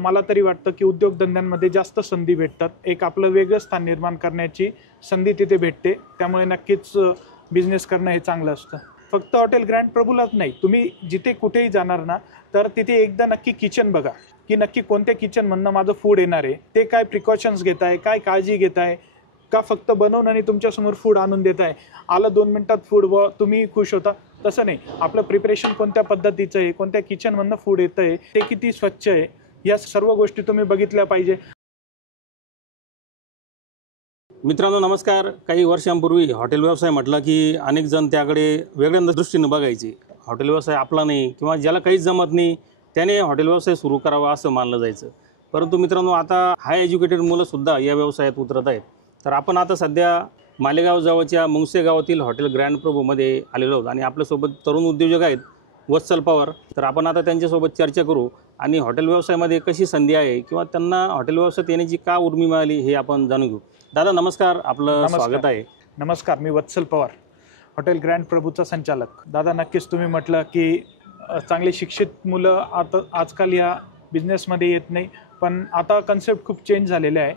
मला तरी वाटतं की उद्योगधंद्यांमध्ये जास्त संधी भेटतात, एक आपलं वेगळं स्थान निर्माण करण्याची संधी तिथे भेटते, त्यामुळे नक्कीच बिझनेस करणं हे चांगलं असतं। फक्त हॉटेल ग्रँड प्रभूलाच नाही, तुम्ही जिथे कुठेही जाणार ना तर तिथे एकदा नक्की किचन बघा की नक्की कोणत्या किचनमधनं माझं फूड येणार आहे, ते काय प्रिकॉशन्स घेताय, काय काळजी घेताय, का फक्त बनवून आणि तुमच्यासमोर फूड आणून देताय, आलं 2 मिनिटात फूड व तुम्ही खुश होता, तसं नाही। आपलं प्रिपरेशन कोणत्या पद्धतीचं आहे, कोणत्या किचनमधनं फूड येतंय, ते किती स्वच्छ आहे, या सर्व गोष्टी तुम्ही बघितल्या पाहिजे। मित्रांनो नमस्कार। काही वर्षांपूर्वी हॉटेल व्यवसाय म्हटलं की अनेक जण त्याकडे वेगळ्या दृष्टीने बघायचे। हॉटेल व्यवसाय आपला नाही किंवा ज्याला काहीच जमत नाही त्याने हॉटेल व्यवसाय सुरू करावा असं मानलं जायचं। परंतु मित्रांनो आता हाय एज्युकेटेड मुलं सुद्धा या व्यवसायात उतरत आहेत। तर आपण आता सध्या मालेगाव जवळच्या मुंगसे गावातील हॉटेल ग्रँड प्रभूमध्ये आलेलो आहोत आणि आपल्यासोबत तरुण उद्योजक आहेत वत्सल पवार। तर आपण आता त्यांच्यासोबत चर्चा करू आणि हॉटेल व्यवसायामध्ये कशी संधी आहे किंवा त्यांना हॉटेल व्यवसायात येण्याची का उर्मी मिळाली हे आपण जाणून घेऊ। दादा नमस्कार, आपलं स्वागत आहे। नमस्कार, मी वत्सल पवार, हॉटेल ग्रँड प्रभूचा संचालक। दादा नक्कीच तुम्ही म्हटलं की चांगले शिक्षित मुलं आता आजकाल या बिझनेसमध्ये येत नाही, पण आता कन्सेप्ट खूप चेंज झालेले आहे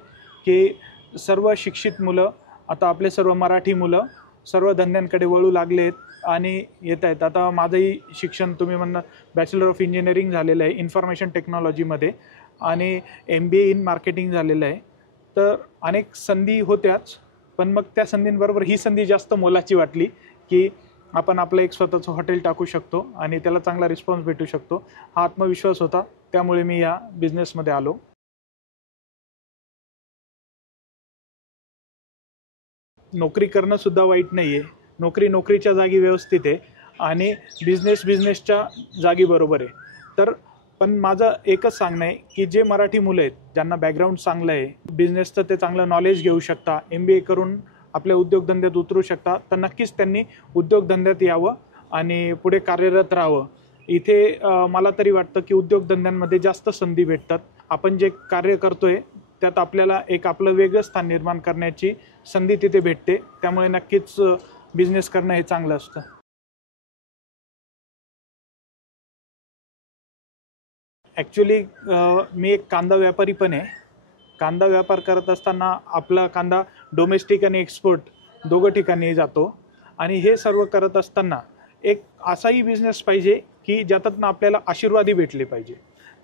की सर्व शिक्षित मुलं आता आपले सर्व मराठी मुलं सर्व धंद्यांकडे वळू लागले आहेत आणि येत आहेत। आता माझंही शिक्षण तुम्ही म्हणणं बॅचलर ऑफ इंजिनिअरिंग झालेलं आहे इन्फॉर्मेशन टेक्नॉलॉजीमध्ये आणि MBA इन मार्केटिंग झालेलं आहे। तर अनेक संधी होत्याच, पण मग त्या संधींबरोबर ही संधी जास्त मोलाची वाटली की आपण आपलं एक स्वतःचं हॉटेल टाकू शकतो आणि त्याला चांगला रिस्पॉन्स भेटू शकतो, हा आत्मविश्वास होता, त्यामुळे मी या बिझनेसमध्ये आलो। नोकरी करणं सुद्धा वाईट नाही आहे, नोकरीच्या जागी व्यवस्थित आहे आणि बिझनेसच्या जागी बरोबर आहे। तर पण माझं एकच सांगणं आहे की जे मराठी मुलं आहेत ज्यांना बॅकग्राऊंड चांगलं आहे, बिझनेसचं ते चांगलं नॉलेज घेऊ शकता, MBA करून आपल्या उद्योगधंद्यात उतरू शकता, तर नक्कीच त्यांनी उद्योगधंद्यात यावं आणि पुढे कार्यरत राहावं। इथे मला तरी वाटतं की उद्योगधंद्यांमध्ये जास्त संधी भेटतात, आपण जे कार्य करतोय त्यात आपल्याला एक आपलं वेगळं स्थान निर्माण करण्याची संधी तिथे भेटते, त्यामुळे नक्कीच बिझनेस करणं हे चांगलं असतं। ॲक्च्युली मी एक कांदा व्यापारी पण आहे। कांदा व्यापार करत असताना आपला कांदा डोमेस्टिक आणि एक्सपोर्ट दोघं ठिकाणी जातो आणि हे सर्व करत असताना एक असाही बिझनेस पाहिजे की ज्यातून आपल्याला आशीर्वादही भेटले पाहिजे।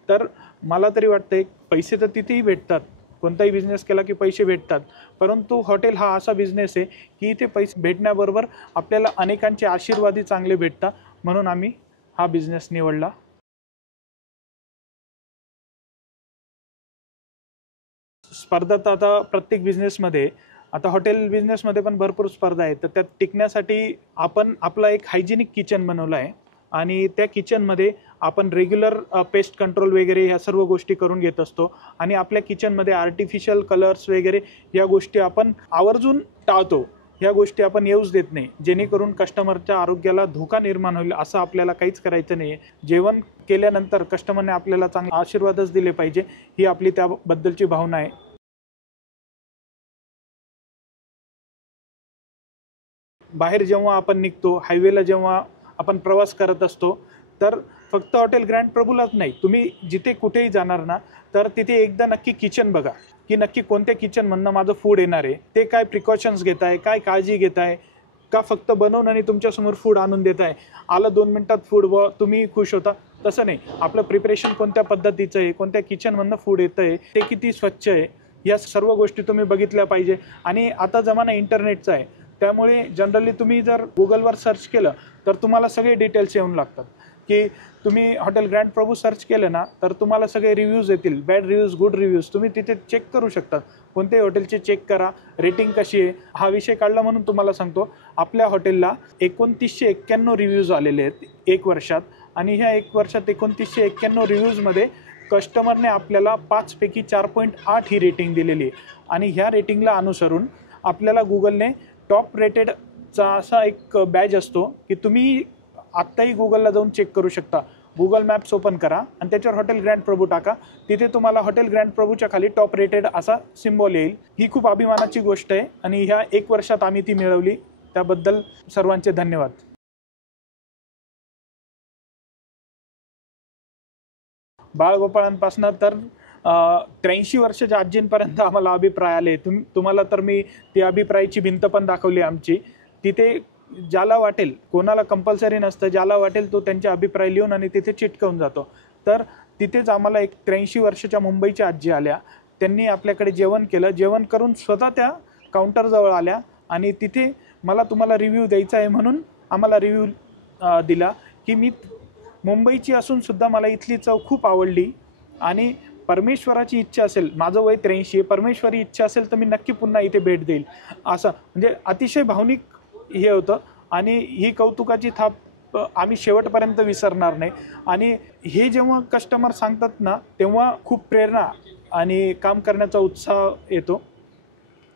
तर मला तरी वाटतं एक पैसे तर तिथेही भेटतात, कोणताही बिझनेस केला की पैसे भेटतात, परंतु हॉटेल हा असा बिझनेस आहे की इथे पैसे भेटण्याबरोबर आपल्याला अनेकांचे आशीर्वादही चांगले भेटतात, म्हणून आम्ही हा बिझनेस निवडला। स्पर्धा तर आता प्रत्येक बिझनेसमध्ये, आता हॉटेल बिझनेसमध्ये पण भरपूर स्पर्धा आहे, तर त्यात टिकण्यासाठी आपण आपला एक हायजेनिक किचन बनवलं आहे आणि त्या किचनमध्ये आपण रेग्युलर पेस्ट कंट्रोल वगैरे ह्या सर्व गोष्टी करून घेत असतो आणि आपल्या किचनमध्ये आर्टिफिशियल कलर्स वगैरे या गोष्टी आपण आवर्जून टाळतो, ह्या गोष्टी आपण येऊच देत नाही, जेणेकरून कस्टमरच्या आरोग्याला धोका निर्माण होईल असं आपल्याला काहीच करायचं नाही आहे। जेवण केल्यानंतर कस्टमरने आपल्याला चांगले आशीर्वादच दिले पाहिजे, ही आपली त्याबद्दलची भावना आहे। बाहेर जेव्हा आपण निघतो, हायवेला जेव्हा आपण प्रवास करत असतो, तर फक्त हॉटेल ग्रँड प्रभूलाच नाही, तुम्ही जिथे कुठेही जाणार ना तर तिथे एकदा नक्की किचन बघा की नक्की कोणत्या किचनमधनं माझं फूड येणार आहे, ते काय प्रिकॉशन्स घेताय, काय काळजी घेताय, का फक्त बनवून आणि तुमच्यासमोर फूड आणून देताय, आलं 2 मिनिटात फूड व तुम्ही खुश होता, तसं नाही। आपलं प्रिपरेशन कोणत्या पद्धतीचं आहे, कोणत्या किचनमधनं फूड येतं आहे, ते किती स्वच्छ आहे, या सर्व गोष्टी तुम्ही बघितल्या पाहिजे। आणि आता जमाना इंटरनेटचा आहे, त्यामुळे जनरली तुम्ही जर गुगलवर सर्च केलं तर तुम्हाला सगळे डिटेल्स येऊन लागतात की तुम्ही हॉटेल ग्रँड प्रभू सर्च केलं ना तर तुम्हाला सगळे रिव्ह्यूज येतील, बॅड रिव्ह्यूज, गुड रिव्ह्यूज, तुम्ही तिथे चेक करू शकता, कोणत्याही हॉटेलचे चेक करा, रेटिंग कशी आहे। हा विषय काढला म्हणून तुम्हाला सांगतो, आपल्या हॉटेलला 2991 रिव्ह्यूज आलेले आहेत 1 वर्षात आणि ह्या 1 वर्षात 2991 रिव्ह्यूजमध्ये कस्टमरने आपल्याला 5 पैकी 4.8 ही रेटिंग दिलेली आहे आणि ह्या रेटिंगला अनुसरून आपल्याला गुगलने टॉप रेटेडचा असा एक बॅज असतो की तुम्ही आत्ताही गुगलला जाऊन चेक करू शकता, गुगल मॅप्स ओपन करा आणि त्याच्यावर हॉटेल ग्रँड प्रभू टाका, तिथे तुम्हाला हॉटेल ग्रँड प्रभूच्या खाली टॉप रेटेड असा सिम्बॉल येईल। ही खूप अभिमानाची गोष्ट आहे आणि ह्या 1 वर्षात आम्ही ती मिळवली, त्याबद्दल सर्वांचे धन्यवाद। बाळगोपाळांपासून तर 83 वर्षाच्या आजींपर्यंत आम्हाला अभिप्राय आले. तुम्हाला तर मी ती अभिप्रायाची भिंत पण दाखवली आमची. तिथे ज्याला वाटेल, कोणाला कंपल्सरी नसतं, ज्याला वाटेल तो त्यांचे अभिप्राय लिहून आणि तिथे चिटकवून जातो. तर तिथेच आम्हाला एक 83 वर्षाच्या मुंबईच्या आजी आल्या. त्यांनी आपल्याकडे जेवण केलं. जेवण करून स्वतः त्या काउंटरजवळ आल्या आणि तिथे मला तुम्हाला रिव्ह्यू द्यायचा आहे म्हणून आम्हाला रिव्ह्यू दिला की मी मुंबईची असूनसुद्धा मला इथली चव खूप आवडली आणि परमेश्वराची इच्छा असेल, माझं वय 83 आहे, परमेश्वरी इच्छा असेल तर मी नक्की पुन्हा इथे भेट देईल. असं म्हणजे अतिशय भावनिक हे होतं आणि ही कौतुकाची थाप आम्ही शेवटपर्यंत विसरणार नाही. आणि हे जेव्हा कस्टमर सांगतात ना, तेव्हा खूप प्रेरणा आणि काम करण्याचा उत्साह येतो.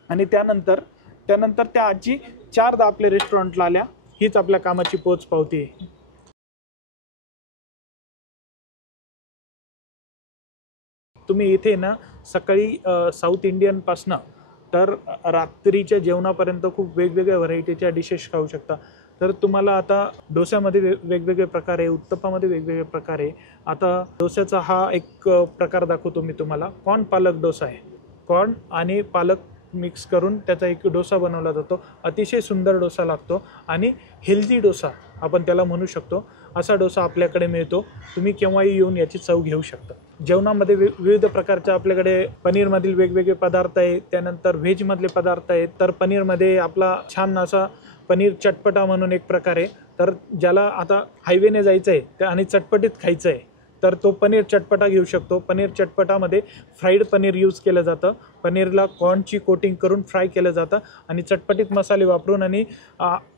आणि त्यानंतर त्या आजी 4दा आपल्या रेस्टॉरंटला आल्या. हीच आपल्या कामाची पोचपावती आहे. तुम्ही इथे ना सकाळी साऊथ इंडियनपासनं तर रात्रीच्या जेवणापर्यंत खूप वेगवेगळ्या व्हरायटीच्या डिशेस खाऊ शकता. तर तुम्हाला आता डोस्यामध्ये वेगवेगळे प्रकार आहे, उत्तप्पामध्ये वेगवेगळे प्रकार आहे. आता डोस्याचा हा एक प्रकार दाखवतो मी तुम्हाला. कॉर्न पालक डोसा आहे. कॉर्न आणि पालक मिक्स करून त्याचा एक डोसा बनवला जातो. अतिशय सुंदर डोसा लागतो आणि हेल्दी डोसा आपण त्याला म्हणू शकतो. असा डोसा आपल्याकडे मिळतो. तुम्ही केव्हाही येऊन याची चव घेऊ शकता. जेवणामध्ये विविध प्रकारच्या आपल्याकडे पनीरमधील वेगवेगळे पदार्थ आहेत. त्यानंतर व्हेजमधले पदार्थ आहेत. तर पनीरमध्ये आपला छान असा पनीर चटपटा म्हणून एक प्रकार आहे. तर ज्याला आता हायवेने जायचं आहे आणि चटपटीत खायचं आहे तर तो पनीर चटपटा घेऊ शकतो. पनीर चटपटामध्ये फ्राईड पनीर यूज केलं जातं. पनीरला कॉर्नची कोटिंग करून फ्राय केलं जातं आणि चटपटीत मसाले वापरून आणि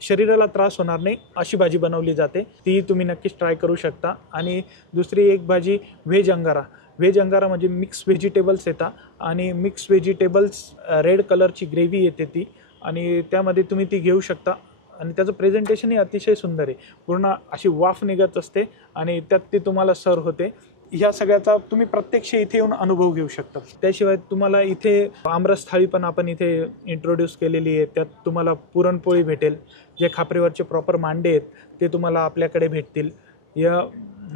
शरीराला त्रास होणार नाही अशी भाजी बनवली जाते. ती तुम्ही नक्कीच ट्राय करू शकता. आणि दुसरी एक भाजी व्हेज अंगारा. व्हेज अंगारा म्हणजे मिक्स व्हेजिटेबल्स येतात आणि मिक्स व्हेजिटेबल्स रेड कलरची ग्रेव्ही येते ती आणि त्यामध्ये तुम्ही ती घेऊ शकता. आणि त्याचं प्रेझेंटेशनही अतिशय सुंदर आहे. पूर्ण अशी वाफ निघत असते आणि त्यात ती तुम्हाला सर्व होते. ह्या सगळ्याचा तुम्ही प्रत्यक्ष इथे येऊन अनुभव घेऊ शकता. त्याशिवाय तुम्हाला इथे आमरस थाळी पण आपण इथे इंट्रोड्यूस केलेली आहे. त्यात तुम्हाला पुरणपोळी भेटेल. जे खापरीवरचे प्रॉपर मांडे आहेत ते तुम्हाला आपल्याकडे भेटतील.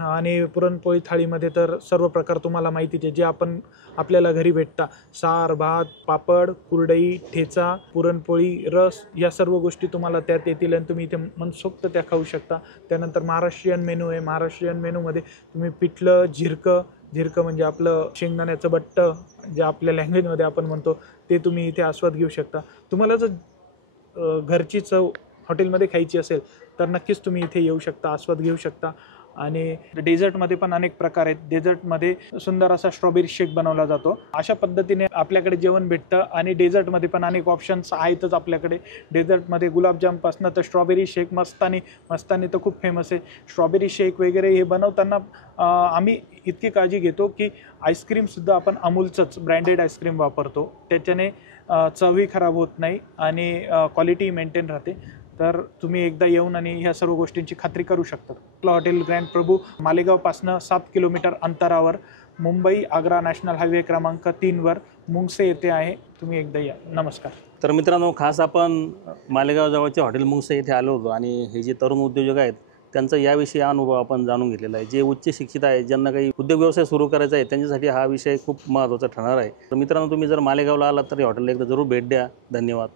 आणि पुरणपोळी थाळीमध्ये तर सर्व प्रकार तुम्हाला माहितीच आहे जे आपल्याला घरी भेटता. सार, भात, पापड, कुरडई, ठेचा, पुरणपोळी, रस या सर्व गोष्टी तुम्हाला त्यात येतील आणि तुम्ही इथे मनसोक्त त्या खाऊ शकता. त्यानंतर महाराष्ट्रीयन मेनू आहे. महाराष्ट्रीयन मेनूमध्ये तुम्ही पिठलं, झिरकं म्हणजे आपलं शेंगदाण्याचं बट्टं जे आपल्या लँग्वेजमध्ये आपण म्हणतो ते तुम्ही इथे आस्वाद घेऊ शकता. तुम्हाला जर घरची चव हॉटेलमध्ये खायची असेल तर नक्कीच तुम्ही इथे येऊ शकता, आस्वाद घेऊ शकता. आणि डेझर्टमध्ये पण अनेक प्रकार आहेत. डेझर्टमध्ये सुंदर असा स्ट्रॉबेरी शेक बनवला जातो. अशा पद्धतीने आपल्याकडे जेवण भेटतं. आणि डेझर्टमध्ये पण अनेक ऑप्शन्स आहेतच आपल्याकडे. डेझर्टमध्ये गुलाबजामपासनं तर स्ट्रॉबेरी शेक, मस्तानी तर खूप फेमस आहे. स्ट्रॉबेरी शेक वगैरे हे बनवताना आम्ही इतकी काळजी घेतो की आईस्क्रीमसुद्धा आपण अमूलचंच ब्रँडेड आईस्क्रीम वापरतो. त्याच्याने चवही खराब होत नाही आणि क्वालिटी मेंटेन राहते. तर तुम्ही एकदा येऊन आणि ह्या सर्व गोष्टींची खात्री करू शकता. आपलं हॉटेल ग्रँड प्रभू मालेगावपासनं 7 किलोमीटर अंतरावर मुंबई आग्रा नॅशनल हायवे क्रमांक 3वर मुंगसे येथे आहे. तुम्ही एकदा या. नमस्कार. तर मित्रांनो, खास आपण मालेगाव जवळच्या हॉटेल मुंगसे येथे आलो होतो आणि हे जे तरुण उद्योजक आहेत त्यांचा याविषयी अनुभव आपण जाणून घेतलेला आहे. जे उच्च शिक्षित आहेत, ज्यांना काही उद्योग व्यवसाय सुरू करायचा आहे त्यांच्यासाठी हा विषय खूप महत्त्वाचा ठरणार आहे. तर मित्रांनो, तुम्ही जर मालेगावला आलात तर या हॉटेलला एकदा जरूर भेट द्या. धन्यवाद.